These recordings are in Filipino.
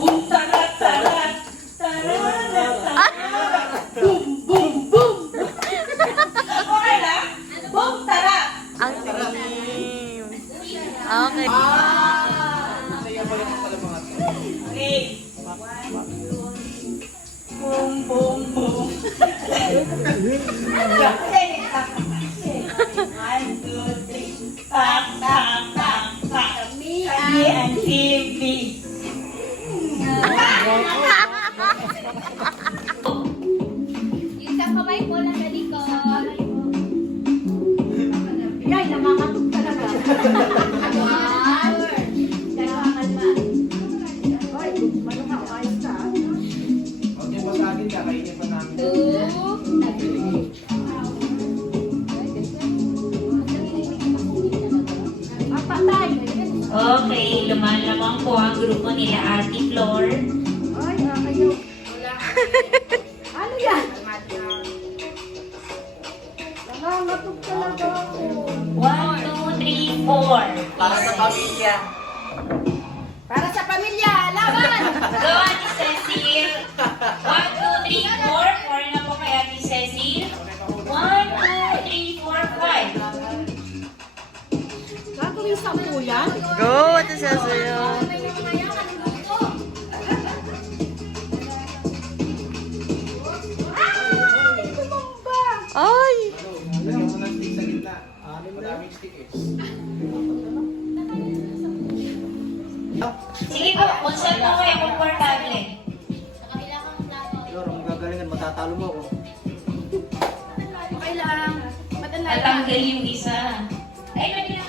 Boom, tarat, tarat. Tarat. Boom, boom, boom. Okay na? Boom, tarat. Ang team. Okay. Okay. Boom, boom, boom. One, two, three. Pak, pak, pak, pak. Me and Team B. Yung isang kamay po na likod. Ay, nakakatok talaga. Okay, lumalamang po ang grupo nila Ate Flor. Ay, ayaw. Ano yan? Nangangatok talaga ako. 1, 2, 3, 4. Para sa pamilya. Para sa pamilya, laban! Go, Ate Cecil. 1, 2, 3, 4. 4 na po kay Ate Cecil. 1, 2, 3, 4, 5. Gagawin sa yan? Go, Ate Cecil. Ay, tumamba! Ay! Lagyan mo ng stick sa gitna. Madaming stick eh. Sige po, kung saan po kayo komportable. Lord, ang gagalingan, matatalo mo ako. Okay lang. Tatanggal yung isa. Ay, lagi lang.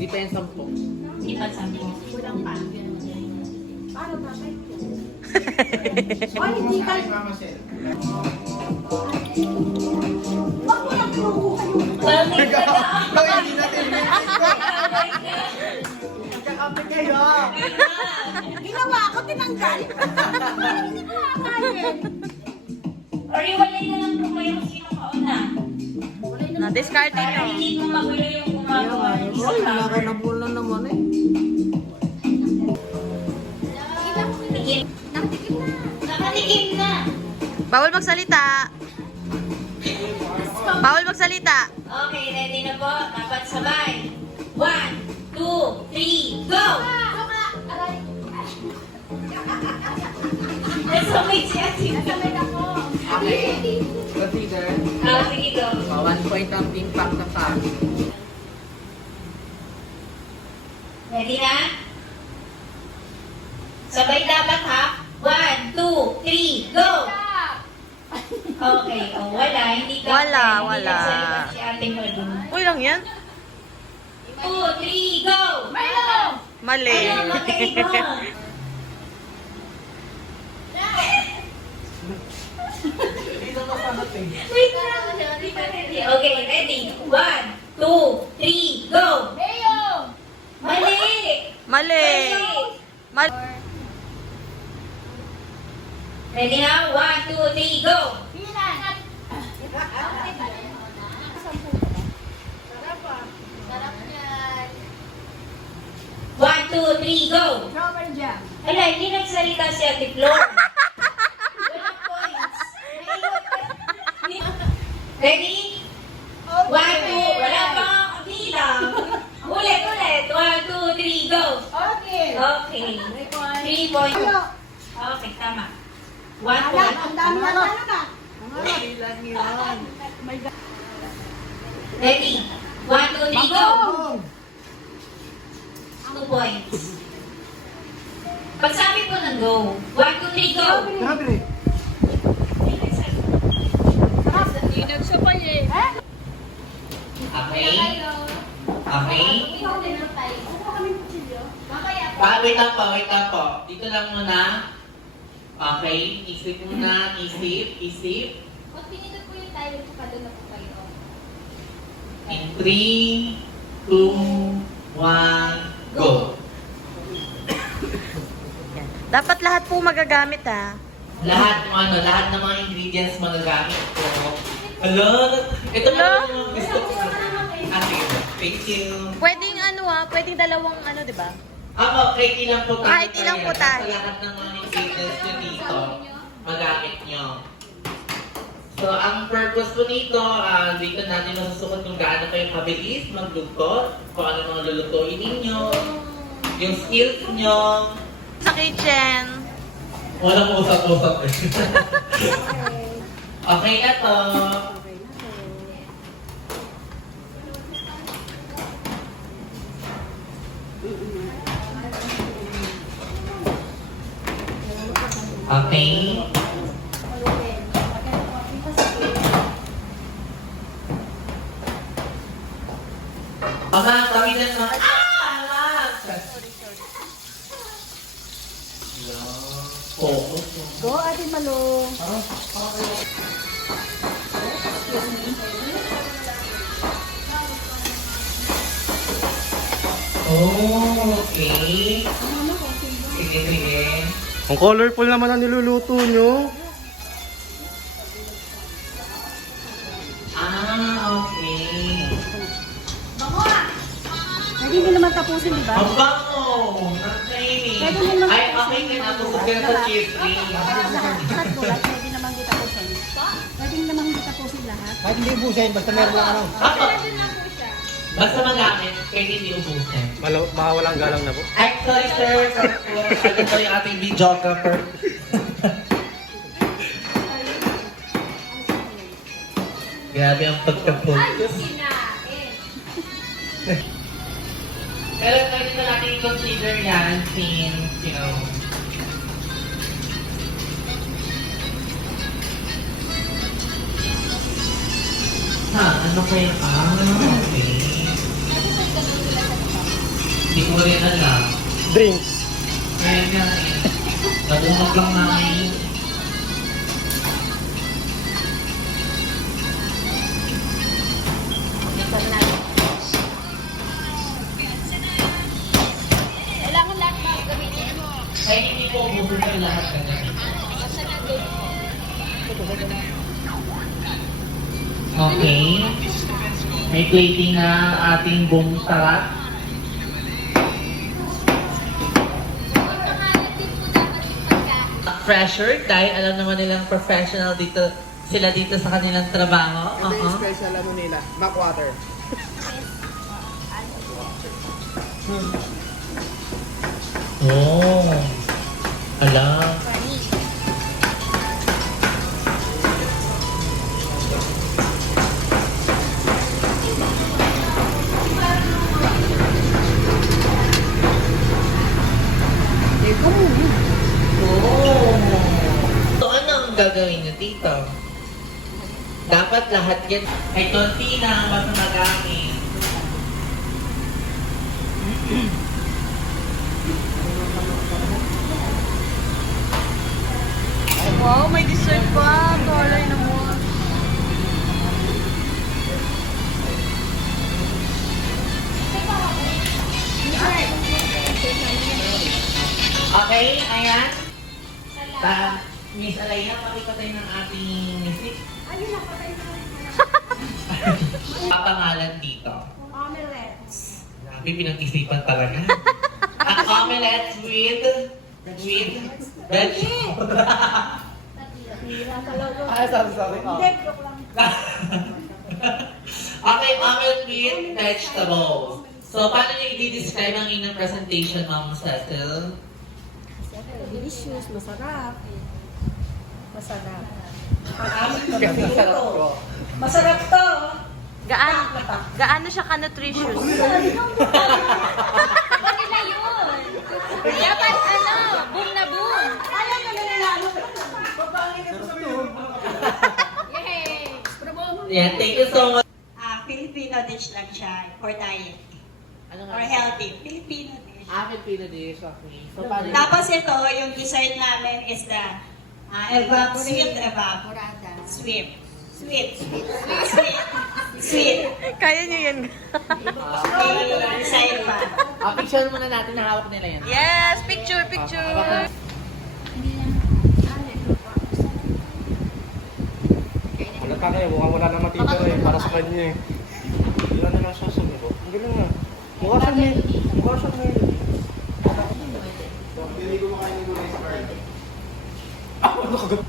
Hindi pa yung 10. Hindi pa 10. Paano tatay ko? Ay, hindi ka. Mama Sel. Wag mo lang pinukuha yung... Bakit ka na? Bakit hindi natin nagkakampi kayo? Ginawa ko, tinanggal. Hindi ko kakain. Or iwalay na lang po kayo kung sino kauna. Na-discard Para nyo. hindi mo magulo yung gumagawa ng isang cover. Nakanabulan naman eh. Tikim. Nakatikim na. Bawal magsalita. Bawal magsalita. Okay, ready na po. Dapat sabay. 1, 2, 3, go! Nasabay si Ate. Nasamay ako. Okay. Consider. Sige, go. 1 point ang impact na pa. Ready na? Sabay dapat ha? 1, 2, 3, go! Okay, oh, wala. Hindi ka. Wala, hindi wala. nagsalita si Ate Madu. Uy lang yan. 2, 3, go! Milo! Mali. Ano, magaling mo. Hindi na masagot eh. Wait lang. Hindi pa ready. Okay, ready. 1, 2, 3, go! Mayo! Mali! Mali. Mali. Ready na? 1, 2, 3, go! Pilan! Sarap ah. Sarap yan. 1, 2, 3, go! Strawberry jam. Ala, hindi nagsalita si Ate Flor. Walang points. Ready? 1, 2, wala pang bilang. Ulit, ulit. 1, 2, 3, go! Okay. Okay. 3 points. Okay, tama. 1 Alam, point. ang dami na lalo na. Ilan yun? Ready? 1, 2, 3, go! 2 points. Pag sabi po ng go, 1, 2, 3, go! Grabe rin. Hindi nagsabay eh. Okay? Okay? Ikaw din ang tayo. Ano kami kutsilyo? Mamaya po. Wait lang po, wait lang po. Dito lang muna. Okay, isip muna, isip. Pag pinindot po yung timer ko, doon na po kayo. In 3, 2, 1, go! Dapat lahat po magagamit ha. Lahat ng lahat ng mga ingredients magagamit ko. Hello? Ito na Hello? yung gusto ko. Ah, sige. Thank you. Pwedeng ano pwedeng dalawang ano, di ba? Kahit ilang putahe. Kahit ilang putahe. Sa lahat ng mga ingredients nyo dito, magamit nyo. So, ang purpose po nito, dito natin masusukot kung gaano kayo kabilis maglugkot, kung ano mga lulutuin ninyo, yung skills nyo. Sa kitchen. Walang usap-usap eh. Okay na to. Okay. Ama, kami na naman. Focus. Go, Ate Malo. Oh, okay. Sige, sige. Ang colorful naman ang niluluto nyo. Okay. Pwede hindi naman tapusin, di ba? Ang bango! Ang training. Pwede naman Ay, okay ka na. Busog ka na sa cheese ring. Lahat gulat, pwede naman hindi tapusin. Pwede naman hindi tapusin lahat. Kahit hindi busayin, basta meron lang ano. Ako. Basta magamit, pwede hindi ubusin. Makawalang galang na po. Ay, sorry sir. Ano to yung ating videographer? Grabe ang pagka-focus. Pero pwede na natin i-consider yan since, you know, ano kayo? Okay. Hindi ko rin alam. Drinks. Kaya nga eh. Nabungag lang namin. Kailangan lahat na gamitin mo. Kaya hindi ko ubusin yung lahat na ganyan. Okay. May plating na ang ating buong sarat. Pressure dahil alam naman nilang professional dito sila dito sa kanilang trabaho. Ito yung special ano nila, mac water. Oh. Alam. Oh. So, ano ang gagawin niyo dito? Dapat lahat yan ay konti na ang basta magamit. Wow, may dessert pa. Tuwalay naman. Okay, ayan. Miss Alayna, pakipatay ng ating music. Ayun na, patay na. Papangalan dito. Omelets. Grabe, pinag-isipan talaga. Ang omelette with veg. Hira talaga. Ay, sorry. Hindi, joke lang. Okay, omelette with vegetables. So, paano niyo i-describe ang inyong presentation, Ma'am Cecil? Delicious, masarap. Masarap. Kasi sarap ko. Masarap to. Gaano siya ka-nutritious? Kanila yun. Dapat boom na boom. Alam na nalalo. Yay! Promo. Yeah, thank you so much. Filipino dish lang siya for diet Ano or healthy. Filipino dish. Filipino dish, okay. So, paano Tapos ito, yung dessert namin is the sweet evap. Sweet. Kaya niyo yan. May dessert pa. picture muna natin na hawak nila yan. Yes, picture. Wala ka kayo, mukhang wala na matitira eh, para sa kanya eh. Wala na lang susunod ko. Ang Bukas ang mail. So, pili ko makain ng gulay sa card. Ano kagat?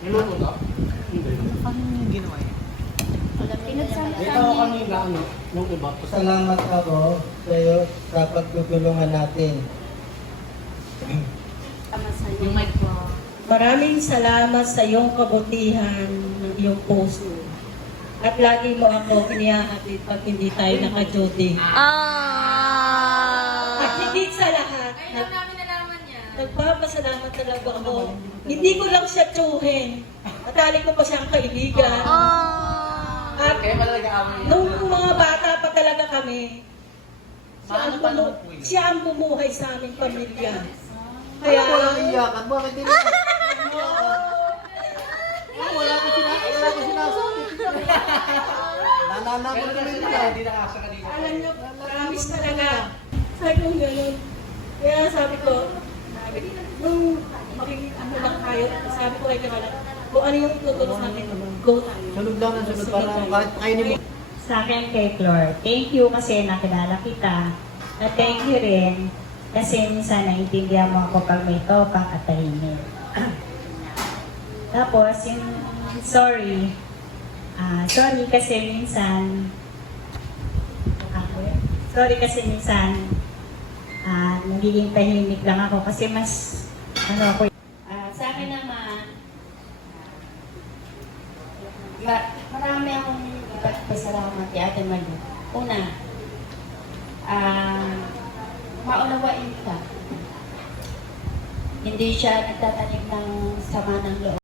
Niluto ka? Hindi. Ito ako kanina, nung iba. Salamat ako sa iyo sa pagtutulungan natin. Maraming salamat sa iyong kabutihan ng iyong puso. At lagi mo ako kinihahatid pag hindi tayo naka-duty. At higit sa lahat, nagpapasalamat talaga ako. Hindi ko lang siya tsuhin. Natali ko pa siyang kaibigan. At Kaya pala nag-aaway. nung mga bata pa talaga kami, siya ang bumuhay sa aming pamilya. Kaya Kaya, walang iyakan. Bakit hindi? Wala ko sinasabi. Nananaman ko rin nila. Hindi nakasa kanina. alam niyo, promise talaga. Sabi ko gano'n. Kaya sabi ko, nung ano lang tayo, sabi ko kay Kamala, kung ano yung tutulong sa akin, go tayo. Sunod lang ng sunod para kahit kainin mo. Sa akin kay Flor, thank you kasi nakilala kita. At thank you rin kasi minsan naiintindihan mo ako pag may topang at tahimik. Tapos, yung sorry. Sorry kasi minsan nagiging tahimik lang ako kasi mas ako. Sa akin naman, marami akong ipagpasalamat kay Ate Malu. Una, maunawain ka. Hindi siya nagtatanim ng sama ng loob.